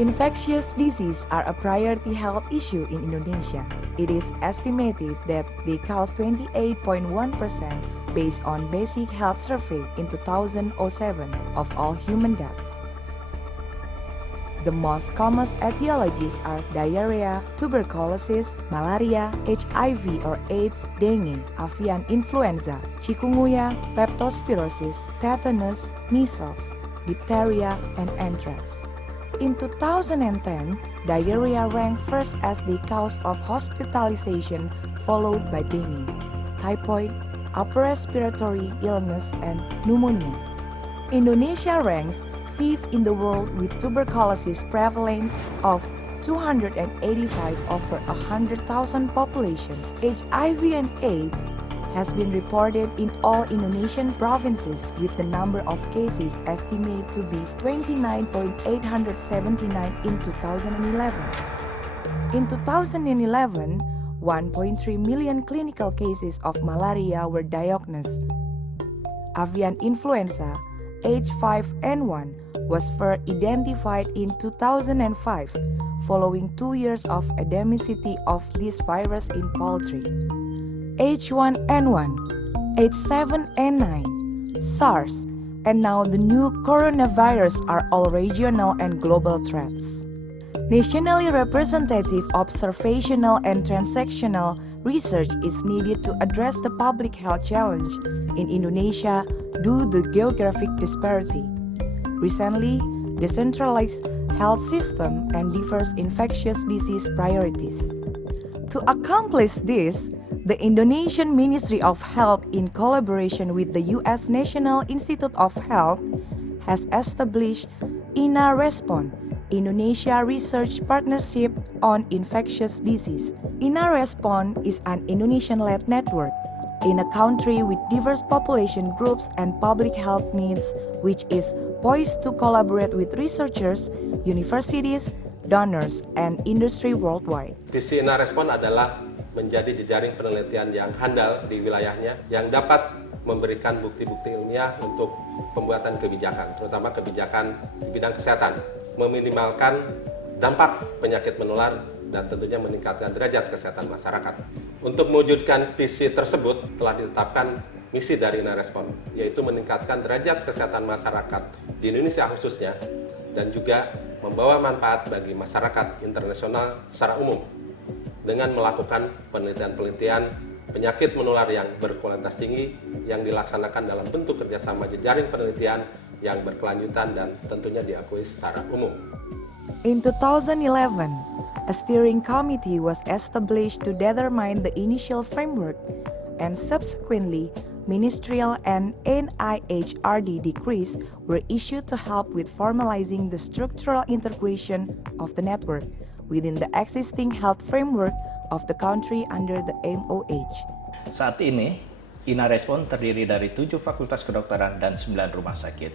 Infectious diseases are a priority health issue in Indonesia. It is estimated that they cause 28.1% based on basic health survey in 2007 of all human deaths. The most common etiologies are diarrhea, tuberculosis, malaria, HIV or AIDS, dengue, avian influenza, chikungunya, leptospirosis, tetanus, measles, diphtheria, and anthrax. In 2010, diarrhea ranked first as the cause of hospitalization, followed by dengue, typhoid, upper respiratory illness, and pneumonia. Indonesia ranks fifth in the world with tuberculosis prevalence of 285 over 100,000 population. HIV and AIDS has been reported in all Indonesian provinces with the number of cases estimated to be 29,879 in 2011. In 2011, 1.3 million clinical cases of malaria were diagnosed. Avian influenza H5N1 was first identified in 2005 following 2 years of endemicity of this virus in poultry. H1N1, H7N9, SARS, and now the new coronavirus are all regional and global threats. Nationally representative observational and transactional research is needed to address the public health challenge in Indonesia due to geographic disparity. Recently, decentralized health system and diverse infectious disease priorities. To accomplish this, the Indonesian Ministry of Health, in collaboration with the U.S. National Institute of Health, has established INARESPON, Indonesia Research Partnership on Infectious Disease. INARESPON is an Indonesian-led network in a country with diverse population groups and public health needs, which is poised to collaborate with researchers, universities, donors, and industry worldwide. Visi INARESPON adalah menjadi jejaring penelitian yang handal di wilayahnya yang dapat memberikan bukti-bukti ilmiah untuk pembuatan kebijakan, terutama kebijakan di bidang kesehatan, meminimalkan dampak penyakit menular dan tentunya meningkatkan derajat kesehatan masyarakat. Untuk mewujudkan visi tersebut telah ditetapkan misi dari INARESPON, yaitu meningkatkan derajat kesehatan masyarakat di Indonesia khususnya dan juga membawa manfaat bagi masyarakat internasional secara umum dengan melakukan penelitian-penelitian penyakit menular yang berkualitas tinggi yang dilaksanakan dalam bentuk kerjasama jejaring penelitian yang berkelanjutan dan tentunya diakui secara umum. In 2011, a steering committee was established to determine the initial framework, and subsequently, ministerial and NIHRD decrees were issued to help with formalizing the structural integration of the network within the existing health framework of the country under the MOH. Saat ini, INARESPON terdiri dari 7 fakultas kedokteran dan 9 rumah sakit,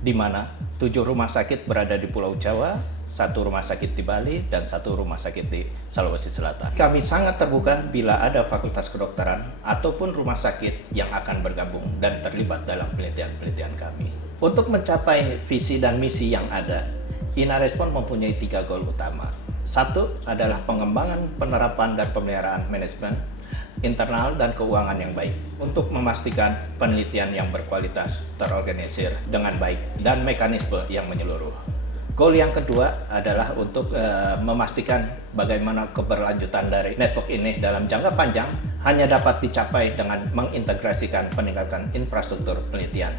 di mana 7 rumah sakit berada di Pulau Jawa, 1 rumah sakit di Bali, dan 1 rumah sakit di Sulawesi Selatan. Kami sangat terbuka bila ada fakultas kedokteran ataupun rumah sakit yang akan bergabung dan terlibat dalam penelitian-penelitian kami. Untuk mencapai visi dan misi yang ada, INARESPON mempunyai 3 goal utama. 1 adalah pengembangan penerapan dan pemeliharaan manajemen internal dan keuangan yang baik untuk memastikan penelitian yang berkualitas terorganisir dengan baik dan mekanisme yang menyeluruh. Goal yang kedua adalah untuk memastikan bagaimana keberlanjutan dari network ini dalam jangka panjang hanya dapat dicapai dengan mengintegrasikan peningkatan infrastruktur penelitian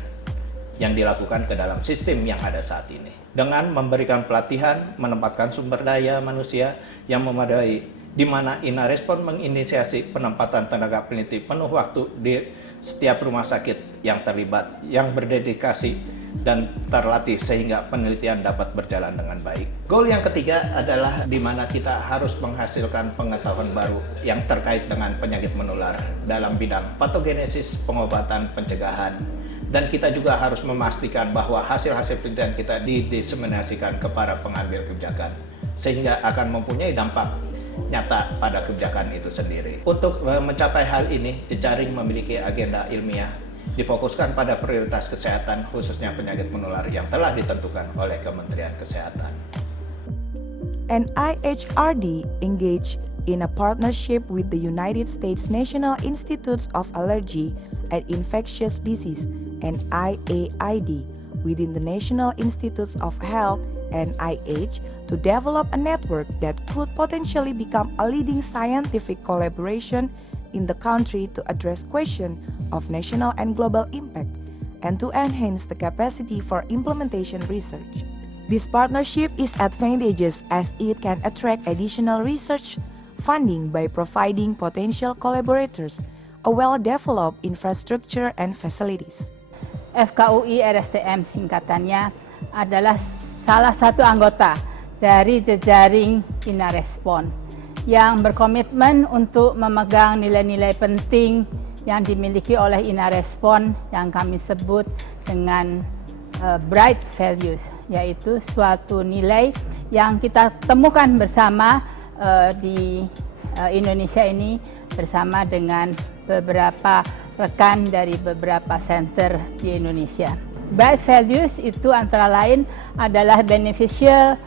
yang dilakukan ke dalam sistem yang ada saat ini. Dengan memberikan pelatihan, menempatkan sumber daya manusia yang memadai, di mana INARESPON menginisiasi penempatan tenaga peneliti penuh waktu di setiap rumah sakit yang terlibat, yang berdedikasi dan terlatih sehingga penelitian dapat berjalan dengan baik. Goal yang ketiga adalah di mana kita harus menghasilkan pengetahuan baru yang terkait dengan penyakit menular dalam bidang patogenesis, pengobatan, pencegahan. Dan kita juga harus memastikan bahwa hasil-hasil penelitian kita didiseminasikan ke para pengambil kebijakan sehingga akan mempunyai dampak nyata pada kebijakan itu sendiri. Untuk mencapai hal ini, jejaring memiliki agenda ilmiah difokuskan pada prioritas kesehatan khususnya penyakit menular yang telah ditentukan oleh Kementerian Kesehatan. and IHRD engaged in a partnership with the United States National Institutes of Allergy and Infectious Disease and IAID within the National Institutes of Health NIH to develop a network that could potentially become a leading scientific collaboration in the country to address questions of national and global impact and to enhance the capacity for implementation research. This partnership is advantageous as it can attract additional research funding by providing potential collaborators a well-developed infrastructure and facilities. FKUI RSTM singkatannya adalah salah satu anggota dari jejaring INARESPON yang berkomitmen untuk memegang nilai-nilai penting yang dimiliki oleh INARESPON yang kami sebut dengan bright values, yaitu suatu nilai yang kita temukan bersama di Indonesia ini bersama dengan beberapa rekan dari beberapa center di Indonesia. Bright values itu antara lain adalah beneficial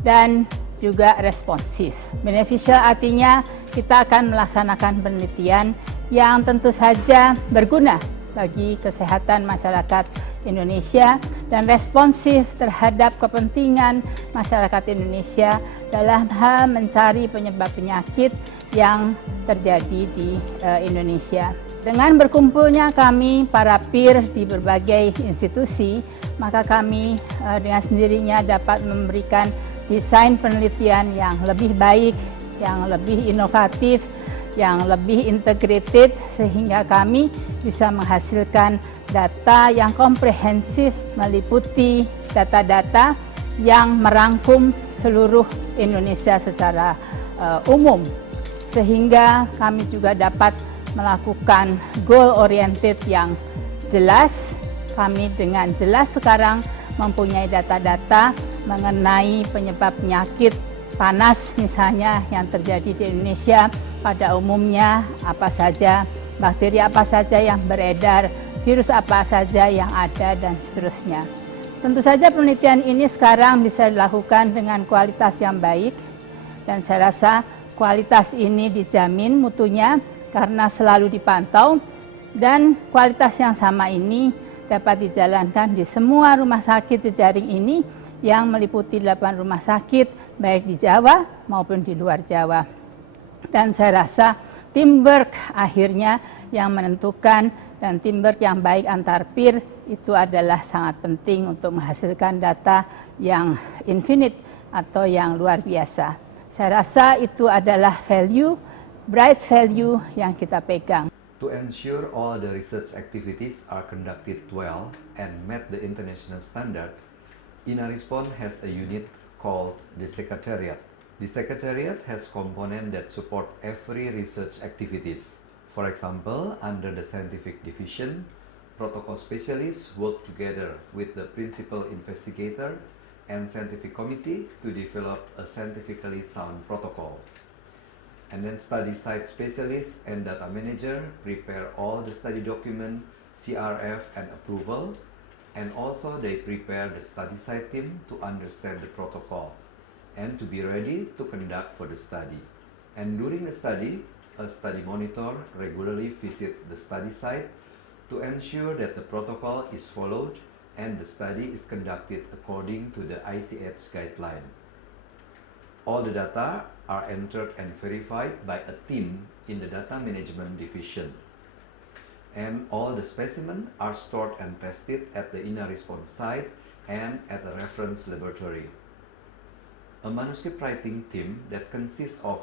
dan juga responsif. Beneficial artinya kita akan melaksanakan penelitian yang tentu saja berguna bagi kesehatan masyarakat Indonesia dan responsif terhadap kepentingan masyarakat Indonesia dalam hal mencari penyebab penyakit yang terjadi di Indonesia. Dengan berkumpulnya kami para peer di berbagai institusi, maka kami dengan sendirinya dapat memberikan desain penelitian yang lebih baik, yang lebih inovatif, yang lebih integrated sehingga kami bisa menghasilkan data yang komprehensif meliputi data-data yang merangkum seluruh Indonesia secara umum sehingga kami juga dapat melakukan goal oriented yang jelas. Kami dengan jelas sekarang mempunyai data-data mengenai penyebab penyakit panas misalnya yang terjadi di Indonesia pada umumnya, apa saja, bakteri apa saja yang beredar, virus apa saja yang ada, dan seterusnya. Tentu saja penelitian ini sekarang bisa dilakukan dengan kualitas yang baik dan saya rasa kualitas ini dijamin mutunya karena selalu dipantau dan kualitas yang sama ini dapat dijalankan di semua rumah sakit jejaring ini yang meliputi 8 rumah sakit baik di Jawa maupun di luar Jawa. Dan saya rasa teamwork akhirnya yang menentukan dan teamwork yang baik antar peer itu adalah sangat penting untuk menghasilkan data yang infinite atau yang luar biasa. Saya rasa itu adalah value, bright value yang kita pegang. To ensure all the research activities are conducted well and met the international standard, INARESPON has a unit called the Secretariat. The Secretariat has components that support every research activities. For example, under the scientific division, protocol specialists work together with the principal investigator and scientific committee to develop a scientifically sound protocols. And then study site specialists and data manager prepare all the study document, CRF and approval, and also they prepare the study site team to understand the protocol and to be ready to conduct for the study. And during the study, a study monitor regularly visit the study site to ensure that the protocol is followed and the study is conducted according to the ICH guideline. All the data are entered and verified by a team in the data management division. And all the specimens are stored and tested at the INARESPON site and at a reference laboratory. A manuscript writing team that consists of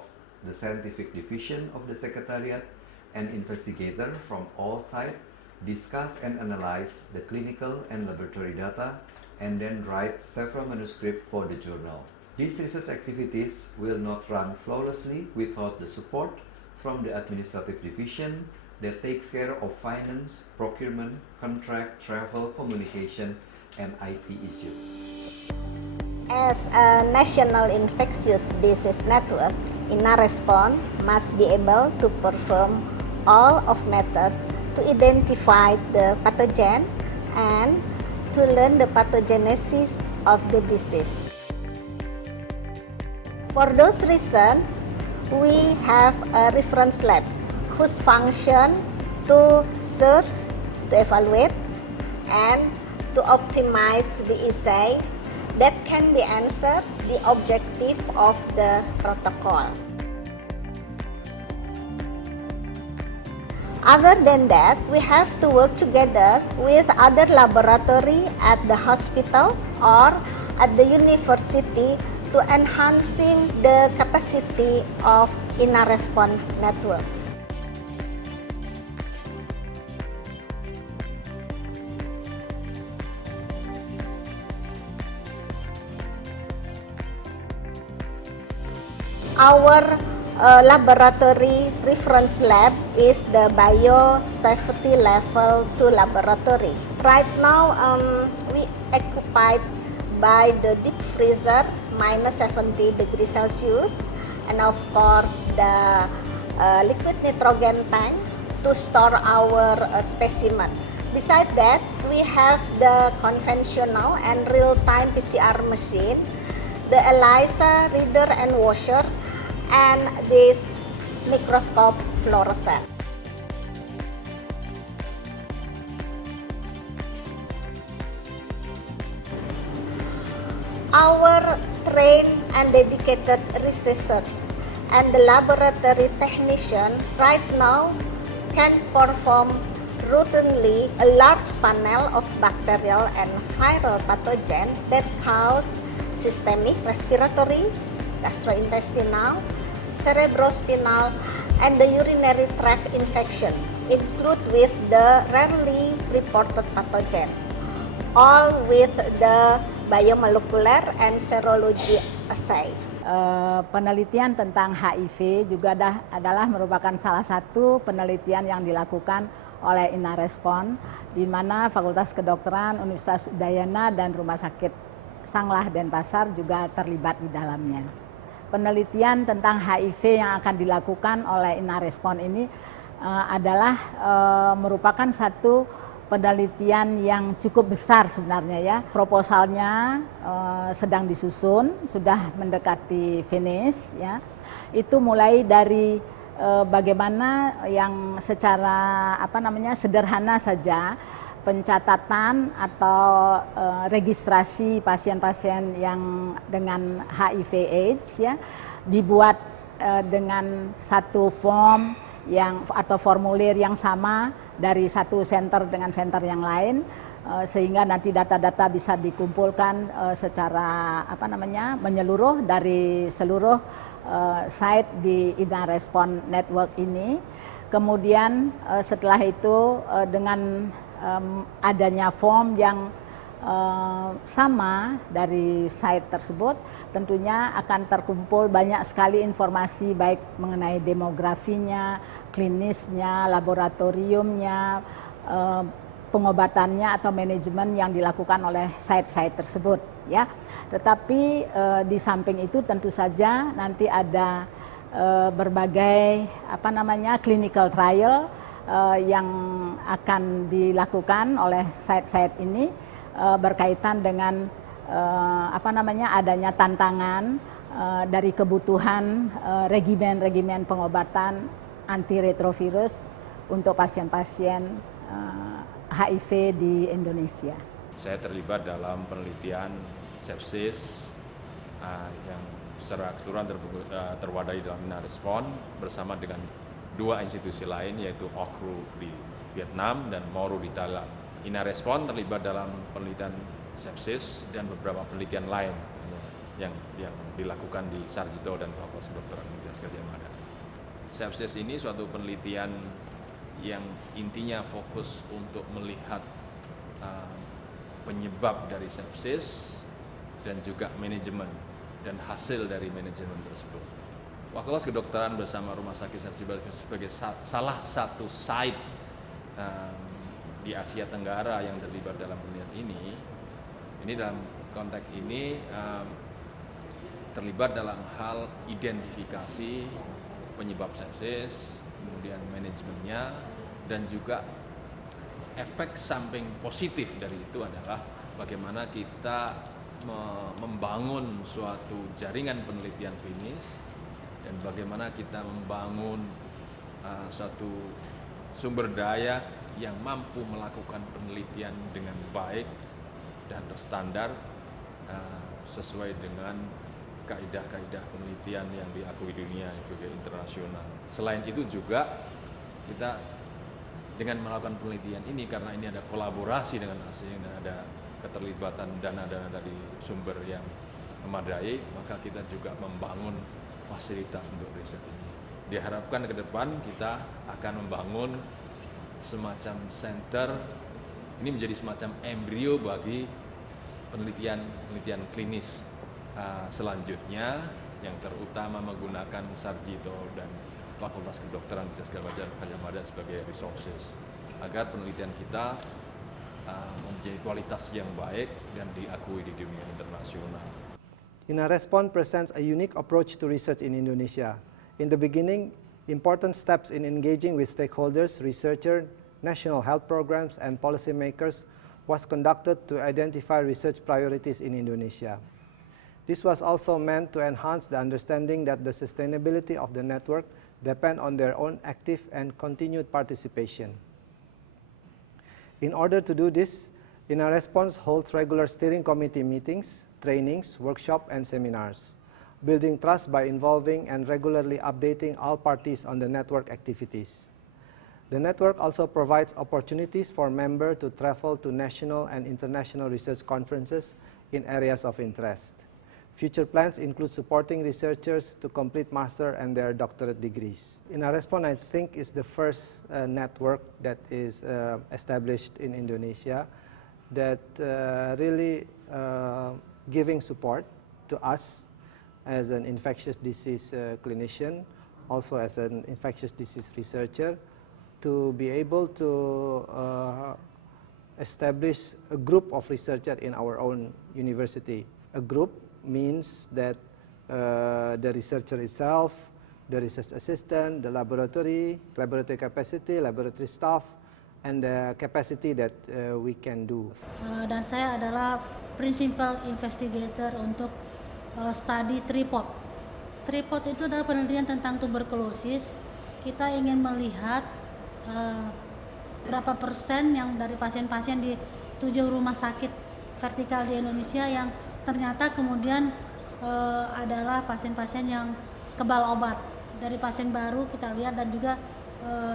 the scientific division of the Secretariat and investigators from all sites discuss and analyze the clinical and laboratory data and then write several manuscripts for the journal. These research activities will not run flawlessly without the support from the administrative division that takes care of finance, procurement, contract, travel, communication, and IT issues. As a national infectious disease network, INARESPON must be able to perform all of methods to identify the pathogen and to learn the pathogenesis of the disease. For those reasons, we have a reference lab whose function to search, to evaluate, and to optimize the essay that can be answered the objective of the protocol. Other than that, we have to work together with other laboratory at the hospital or at the university to enhancing the capacity of INARESPON network. Our laboratory reference lab is the biosafety level 2 laboratory. Right now, we occupied by the deep freezer minus 70 degrees Celsius, and of course the liquid nitrogen tank to store our specimen. Besides that, we have the conventional and real-time PCR machine, the ELISA reader and washer, and this microscope fluorescent. Our trained and dedicated researcher and the laboratory technician right now can perform routinely a large panel of bacterial and viral pathogen that cause systemic respiratory, gastrointestinal, cerebrospinal, and the urinary tract infection, include with the rarely reported pathogen, all with the biomolecular and serology assay. Penelitian tentang HIV juga adalah merupakan salah satu penelitian yang dilakukan oleh INARESPON, di mana Fakultas Kedokteran Universitas Udayana dan Rumah Sakit Sanglah Denpasar juga terlibat di dalamnya. Penelitian tentang HIV yang akan dilakukan oleh INARESPON ini adalah merupakan satu penelitian yang cukup besar sebenarnya ya. Proposalnya sedang disusun, sudah mendekati finish ya. Itu mulai dari bagaimana yang secara sederhana saja pencatatan atau registrasi pasien-pasien yang dengan HIV/AIDS ya dibuat dengan satu form atau formulir yang sama dari satu center dengan center yang lain, sehingga nanti data-data bisa dikumpulkan secara menyeluruh dari seluruh site di INARESPON network ini. Kemudian setelah itu dengan adanya form yang sama dari site tersebut, tentunya akan terkumpul banyak sekali informasi baik mengenai demografinya, klinisnya, laboratoriumnya, pengobatannya atau manajemen yang dilakukan oleh site-site tersebut ya. Tetapi di samping itu tentu saja nanti ada berbagai clinical trial yang akan dilakukan oleh site-site ini berkaitan dengan adanya tantangan dari kebutuhan regimen pengobatan antiretrovirus untuk pasien-pasien HIV di Indonesia. Saya terlibat dalam penelitian sepsis yang secara keseluruhan terwadahi dalam INARESPON bersama dengan dua institusi lain, yaitu OCRU di Vietnam dan MORU di Thailand. INARESPON terlibat dalam penelitian sepsis dan beberapa penelitian lain yang dilakukan di Sarjito dan Fakultas Kedokteran Universitas Gadjah Mada. Sepsis ini suatu penelitian yang intinya fokus untuk melihat penyebab dari sepsis dan juga manajemen dan hasil dari manajemen tersebut. Fakultas Kedokteran bersama Rumah Sakit Sarjito sebagai salah satu site di Asia Tenggara yang terlibat dalam penelitian ini dalam konteks ini terlibat dalam hal identifikasi penyebab sepsis, kemudian manajemennya, dan juga efek samping positif dari itu adalah bagaimana kita membangun suatu jaringan penelitian klinis dan bagaimana kita membangun suatu sumber daya yang mampu melakukan penelitian dengan baik dan terstandar sesuai dengan kaidah-kaidah penelitian yang diakui dunia juga internasional. Selain itu juga kita dengan melakukan penelitian ini, karena ini ada kolaborasi dengan asing dan ada keterlibatan dana-dana dari sumber yang memadai, maka kita juga membangun fasilitas untuk riset ini. Diharapkan ke depan kita akan membangun semacam center, ini menjadi semacam embrio bagi penelitian klinis selanjutnya, yang terutama menggunakan Sarjito dan Fakultas Kedokteran Universitas Gadjah Mada sebagai resources, agar penelitian kita mempunyai kualitas yang baik dan diakui di dunia internasional. INARESPON presents a unique approach to research in Indonesia. In the beginning, important steps in engaging with stakeholders, researchers, national health programs, and policymakers was conducted to identify research priorities in Indonesia. This was also meant to enhance the understanding that the sustainability of the network depend on their own active and continued participation. In order to do this, INARESPON holds regular steering committee meetings, trainings, workshops, and seminars, building trust by involving and regularly updating all parties on the network activities. The network also provides opportunities for members to travel to national and international research conferences in areas of interest. Future plans include supporting researchers to complete master and their doctorate degrees. INARESPON, I think, is the first network that is established in Indonesia that really giving support to us as an infectious disease clinician, also as an infectious disease researcher, to be able to establish a group of researchers in our own university. A group means that the researcher itself, the research assistant, the laboratory capacity, laboratory staff, and the capacity that we can do. Dan saya adalah principal investigator untuk studi tripod. Tripod itu adalah penelitian tentang tuberkulosis. Kita ingin melihat berapa persen yang dari pasien-pasien di 7 rumah sakit vertikal di Indonesia yang ternyata kemudian adalah pasien-pasien yang kebal obat. Dari pasien baru kita lihat dan juga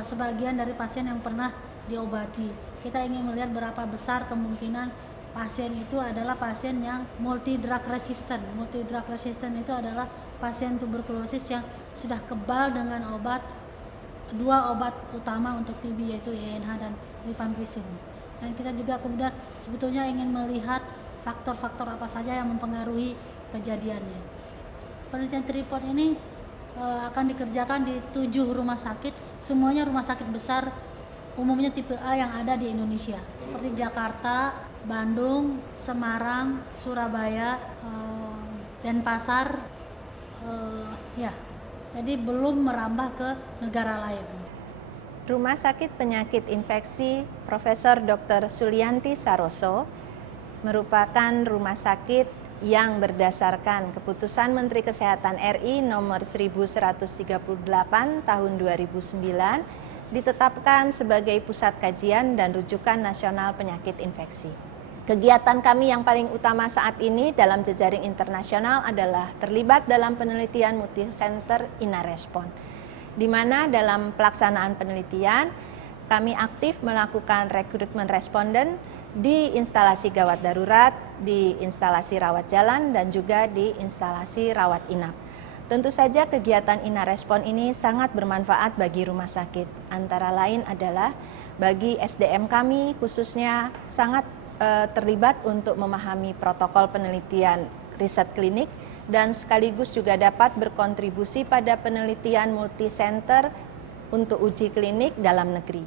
sebagian dari pasien yang pernah diobati. Kita ingin melihat berapa besar kemungkinan pasien itu adalah pasien yang multi drug resistant. Multi drug resistant itu adalah pasien tuberkulosis yang sudah kebal dengan obat, 2 obat utama untuk TB, yaitu INH dan rifampicin. Dan kita juga kemudian sebetulnya ingin melihat faktor-faktor apa saja yang mempengaruhi kejadiannya. Penelitian tripod ini akan dikerjakan di 7 rumah sakit, semuanya rumah sakit besar, umumnya tipe A yang ada di Indonesia, seperti Jakarta, Bandung, Semarang, Surabaya, Denpasar, ya. Jadi belum merambah ke negara lain. Rumah Sakit Penyakit Infeksi Profesor Dr. Sulianti Saroso merupakan rumah sakit yang berdasarkan Keputusan Menteri Kesehatan RI nomor 1138 tahun 2009 ditetapkan sebagai pusat kajian dan rujukan nasional penyakit infeksi. Kegiatan kami yang paling utama saat ini dalam jejaring internasional adalah terlibat dalam penelitian multi-center INARESPON, di mana dalam pelaksanaan penelitian kami aktif melakukan rekrutmen responden di instalasi gawat darurat, di instalasi rawat jalan, dan juga di instalasi rawat inap. Tentu saja kegiatan INARESPON ini sangat bermanfaat bagi rumah sakit. Antara lain adalah bagi SDM kami khususnya sangat terlibat untuk memahami protokol penelitian riset klinik dan sekaligus juga dapat berkontribusi pada penelitian multi-center untuk uji klinik dalam negeri.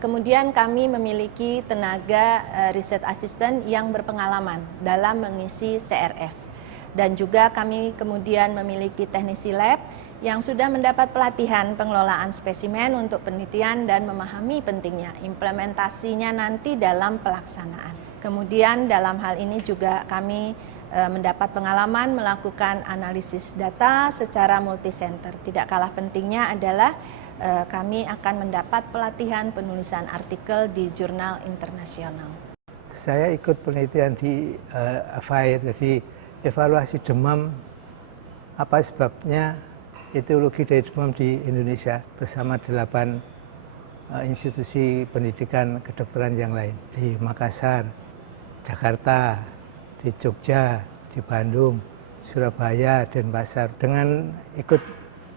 Kemudian kami memiliki tenaga riset asisten yang berpengalaman dalam mengisi CRF. Dan juga kami kemudian memiliki teknisi lab yang sudah mendapat pelatihan pengelolaan spesimen untuk penelitian dan memahami pentingnya implementasinya nanti dalam pelaksanaan. Kemudian dalam hal ini juga kami mendapat pengalaman melakukan analisis data secara multisenter. Tidak kalah pentingnya adalah kami akan mendapat pelatihan penulisan artikel di jurnal internasional. Saya ikut penelitian di AFAIR, jadi evaluasi demam, apa sebabnya etiologi dari demam di Indonesia bersama 8 institusi pendidikan kedokteran yang lain di Makassar, Jakarta, di Jogja, di Bandung, Surabaya, Denpasar. Dengan ikut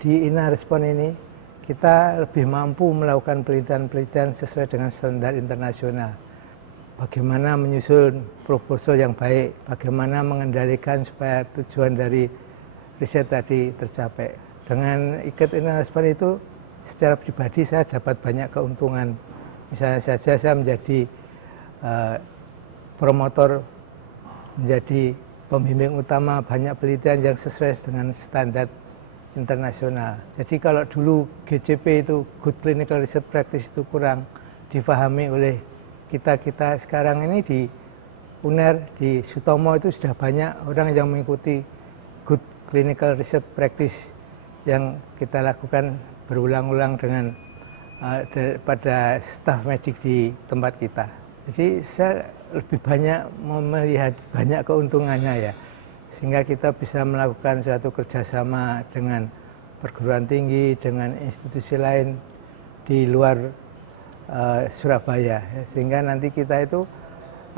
di INARESPON ini, kita lebih mampu melakukan penelitian-penelitian sesuai dengan standar internasional. Bagaimana menyusun proposal yang baik, bagaimana mengendalikan supaya tujuan dari riset tadi tercapai. Dengan ikut INARESPON itu, secara pribadi saya dapat banyak keuntungan. Misalnya saja saya menjadi promotor, menjadi pembimbing utama banyak penelitian yang sesuai dengan standar internasional. Jadi kalau dulu GCP itu Good Clinical Research Practice itu kurang difahami oleh kita sekarang ini di UNER, di Sutomo itu sudah banyak orang yang mengikuti Good Clinical Research Practice yang kita lakukan berulang-ulang dengan pada staf medik di tempat kita. Jadi saya lebih banyak melihat banyak keuntungannya ya, sehingga kita bisa melakukan suatu kerjasama dengan perguruan tinggi, dengan institusi lain di luar Surabaya, ya, sehingga nanti kita itu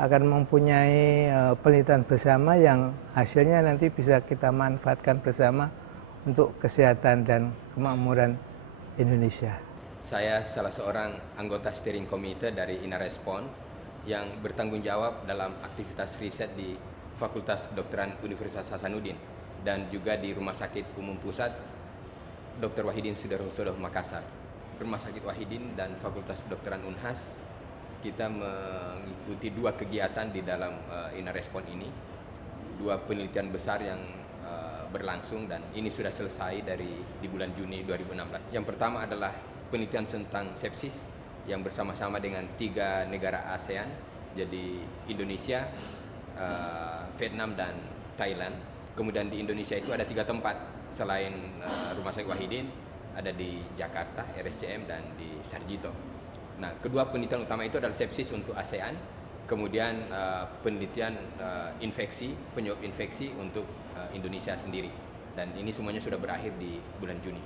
akan mempunyai penelitian bersama yang hasilnya nanti bisa kita manfaatkan bersama untuk kesehatan dan kemakmuran Indonesia. Saya salah seorang anggota steering committee dari INARESPON yang bertanggung jawab dalam aktivitas riset di Fakultas Kedokteran Universitas Hasanuddin dan juga di Rumah Sakit Umum Pusat Dr. Wahidin Sudirohusodo Makassar. Rumah Sakit Wahidin dan Fakultas Kedokteran Unhas kita mengikuti 2 kegiatan di dalam INARESPON ini, 2 penelitian besar yang berlangsung dan ini sudah selesai di bulan Juni 2016. Yang pertama adalah penelitian tentang sepsis yang bersama-sama dengan 3 negara ASEAN, jadi Indonesia, Vietnam dan Thailand. Kemudian di Indonesia itu ada 3 tempat selain Rumah Sakit Wahidin, ada di Jakarta, RSCM, dan di Sarjito. Nah, kedua penelitian utama itu adalah sepsis untuk ASEAN, kemudian penelitian penyebab infeksi untuk Indonesia sendiri. Dan ini semuanya sudah berakhir di bulan Juni.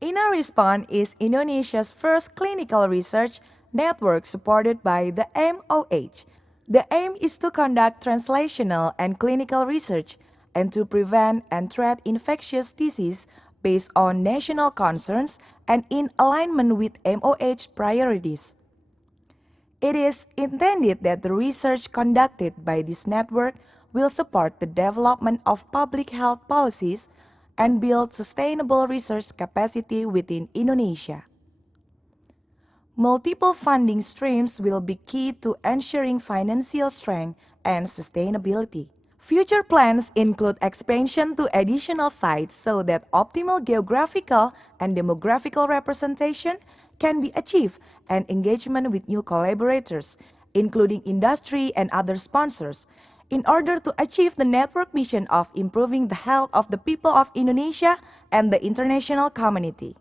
INARESPON is Indonesia's first clinical research network supported by the MOH. The aim is to conduct translational and clinical research and to prevent and treat infectious disease based on national concerns and in alignment with MOH priorities. It is intended that the research conducted by this network will support the development of public health policies and build sustainable research capacity within Indonesia. Multiple funding streams will be key to ensuring financial strength and sustainability. Future plans include expansion to additional sites so that optimal geographical and demographical representation can be achieved and engagement with new collaborators, including industry and other sponsors, in order to achieve the network mission of improving the health of the people of Indonesia and the international community.